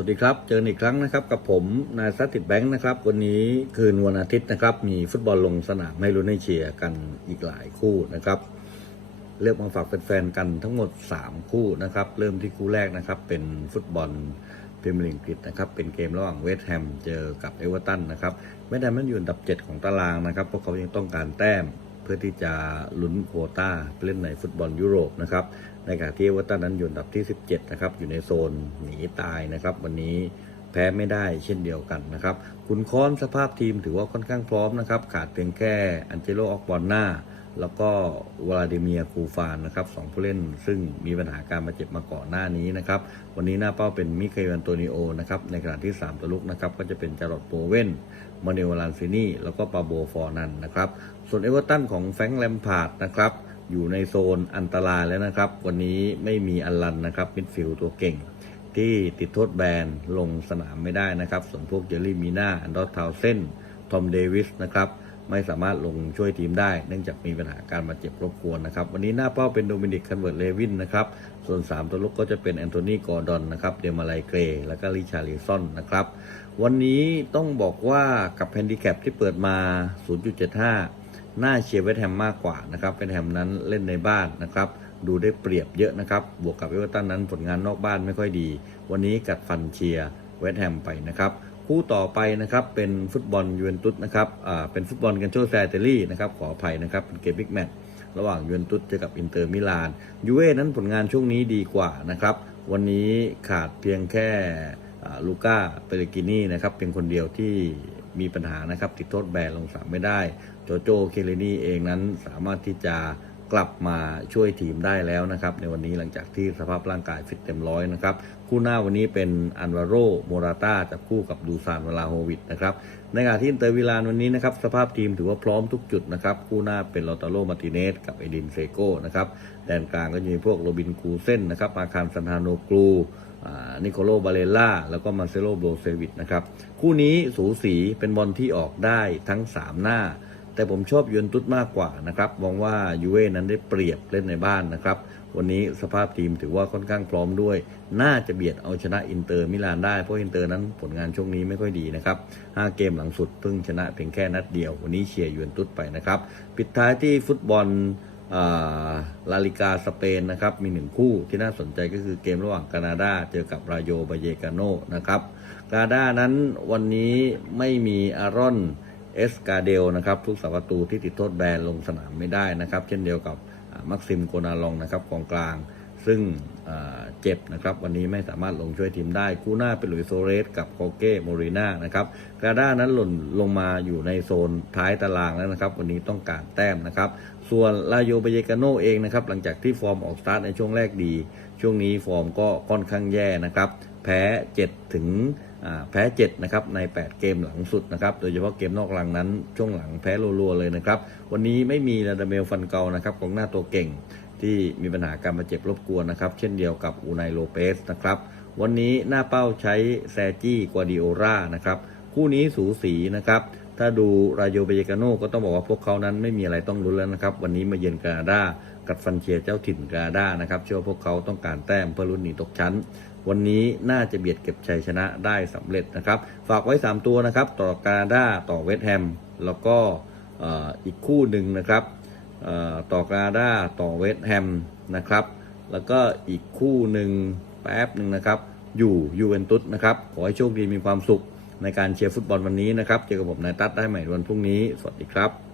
สวัสดีครับ เจอกันอีกครั้งนะครับกับผมนายซัตติแบงค์นะครับ วันนี้คืนวันอาทิตย์นะครับ มีฟุตบอลลงสนามให้ลุ้นให้เชียร์กันอีกหลายคู่นะครับ เลือกมาฝากแฟนๆกันทั้งหมด 3 คู่นะครับ เริ่มที่คู่แรกนะครับ เป็นฟุตบอลพรีเมียร์ลีกอังกฤษนะครับ เป็นเกมระหว่างเวสต์แฮมเจอกับเอเวอร์ตันนะครับเวสต์แฮมนั้นอยู่อันดับ 7 ของตารางนะครับเพราะเขายังต้องการแต้มเพื่อที่จะลุ้นโควต้าเล่นในฟุตบอลยุโรปนะครับ ในขณะที่เอเวอร์ตันนั้นอยู่อันดับที่ 17 นะครับ อยู่ในโซนหนีตายนะครับ วันนี้แพ้ไม่ได้เช่นเดียวกันนะครับคุณค้อนสภาพทีมถือว่าค่อนข้างพร้อมนะครับ ขาดเพียงแค่อันเจโลออกบอลหน้า แล้วก็วลาดิเมียคูฟานนะครับสองผู้เล่นซึ่งมีปัญหาการบาดเจ็บมาก่อนหน้านี้นะครับ วันนี้หน้าเป้าเป็นมิเคลอันโตนิโอนะครับ ในขณะที่ 3 ตัวลุกนะครับ ก็จะเป็นจารอดโปเว่นมาเนลลานซินีแล้วก็ปาโบฟอร์นันนะครับ ส่วนเอเวอร์ตันของแฟรงค์แลมพาร์ดนะครับ อยู่ในโซนอันตรายแล้วนะครับ วันนี้ไม่มีอัลลันนะครับมิดฟิลตัวเก่ง ที่ติดโทษแบนลงสนามไม่ได้นะครับ ส่วนพวกเจอรี่มีนาอันดอร์ทาวเซนทอมเดวิสนะครับไม่สามารถลงช่วยทีมได้ เนื่องจากมีปัญหาการบาดเจ็บรบกวนนะครับ วันนี้หน้าเป้าเป็นโดมินิกคันเวิร์ตเลวินนะครับ ส่วน 3 ตัวลุกก็จะเป็นแอนโทนีกอร์ดอนนะครับ เดมาไลเกรแล้วก็ริชาริซอนนะครับ วันนี้ต้องบอกว่ากับแฮนดิแคปที่เปิดมา 0.75 น่าเชียร์เวสต์แฮมมากกว่านะครับเวสต์แฮมนั้นเล่นในบ้านนะครับดูได้เปรียบเยอะนะครับ บวกกับเอเวอร์ตันนั้นผลงานนอกบ้านไม่ค่อยดี วันนี้กัดฟันเชียร์เวสต์แฮมไปนะครับ คู่ต่อไปนะครับเป็นฟุตบอลยูเวนตุสนะครับอ่าเป็นฟุตบอลกันโชแซเตอรี่นะครับขออภัยนะครับเป็นเกมบิ๊กแมตช์ระหว่างยูเวนตุสเจอกับอินเตอร์มิลานยูเว่นั้นผลงานช่วงนี้ดีกว่านะครับ วันนี้ขาดเพียงแค่ลูก้าเปเรกินีนะครับเป็นคนเดียวที่ มีปัญหานะครับ ติดโทษแบนลงสนามไม่ได้ โจโจเคเลนี่เองนั้นสามารถที่จะกลับมาช่วยทีมได้แล้วนะครับ ในวันนี้หลังจากที่สภาพร่างกายฟิตเต็มร้อยนะครับ คู่หน้าวันนี้เป็นอันวาโรโมราตาจับคู่กับดูซานวลาโฮวิดนะครับในขณะที่อินเตอร์วิลานวันนี้นะครับสภาพทีมถือว่าพร้อมทุกจุดนะครับ คู่หน้าเป็นลอตาโรมาติเนสกับเอดินเซโกนะครับแดนกลางก็จะมีพวกโรบินกูเซนนะครับอาคารซันทาโนกลู นิโคโลบาเลล่าแล้วก็มาเซโลโบเซวิตนะครับ คู่นี้สูสีเป็นบอลที่ออกได้ทั้ง 3 หน้า แต่ผมชอบยูเวนตุสมากกว่านะครับมองว่ายูเว่นั้นได้เปรียบเล่นในบ้านนะครับ วันนี้สภาพทีมถือว่าค่อนข้างพร้อมด้วย น่าจะเบียดเอาชนะอินเตอร์มิลานได้ เพราะอินเตอร์นั้นผลงานช่วงนี้ไม่ค่อยดีนะครับ 5 เกมหลังสุดเพิ่งชนะเพียงแค่นัดเดียว วันนี้เชียร์ยูเวนตุสไปนะครับ ปิดท้ายที่ฟุตบอล ลาลิกาสเปนนะครับมีหนึ่งคู่ที่น่าสนใจก็คือเกมระหว่างกานาดาเจอกับรายโยบาเยกาโนนะครับกานาดานั้นวันนี้ไม่มีอารอนเอสกาเดลนะครับทุกสาประตูที่ติดโทษแบนลงสนามไม่ได้นะครับ เช่นเดียวกับมักซิมโกนาลองนะครับกองกลาง ซึ่งเจ็บนะครับ วันนี้ไม่สามารถลงช่วยทีมได้ คู่หน้าเป็นหลุยโซเรสกับโคเก้โมริน่านะครับกาด้านั้นหล่นลงมาอยู่ในโซนท้ายตารางแล้วนะครับ วันนี้ต้องการแต้มนะครับ ส่วนลาโยเบเยกาโนเองนะครับ หลังจากที่ฟอร์มออกสตาร์ทในช่วงแรกดี ช่วงนี้ฟอร์มก็ค่อนข้างแย่นะครับ แพ้ 7 ถึงแพ้7นะครับใน 8 เกมหลังสุดนะครับ โดยเฉพาะเกมนอกรังนั้นช่วงหลังแพ้รัวๆเลยนะครับ วันนี้ไม่มีลาดาเมลฟันเกานะครับกองหน้าตัวเก่ง ที่มีปัญหาการบาดเจ็บรบกวนนะครับ เช่นเดียวกับอูไนโลเปสนะครับ วันนี้หน้าเป้าใช้แซจี้กวาดิโอรานะครับ คู่นี้สูสีนะครับ ถ้าดูรายโยเบเยกาโนก็ต้องบอกว่าพวกเขานั้นไม่มีอะไรต้องลุ้นแล้วนะครับ วันนี้มาเยือนกาดากัดฟันเชียเจ้าถิ่นกาดานะครับ เชื่อว่าพวกเขาต้องการแต้มเพื่อลุ้นหนีตกชั้น วันนี้น่าจะเบียดเก็บชัยชนะได้สำเร็จนะครับ ฝากไว้ 3 ตัวนะครับ ต่อกาดาต่อเวสต์แฮม แล้วก็อีกคู่หนึ่งนะครับ ต่อกานาดาต่อเวสแฮมนะครับ แล้วก็อีกคู่หนึ่งแป๊บหนึ่งนะครับ อยู่ยูเวนตุสนะครับ ขอให้โชคดีมีความสุขในการเชียร์ฟุตบอลวันนี้นะครับ เจอกับผมนายตั๊ดได้ใหม่วันพรุ่งนี้ สวัสดีครับ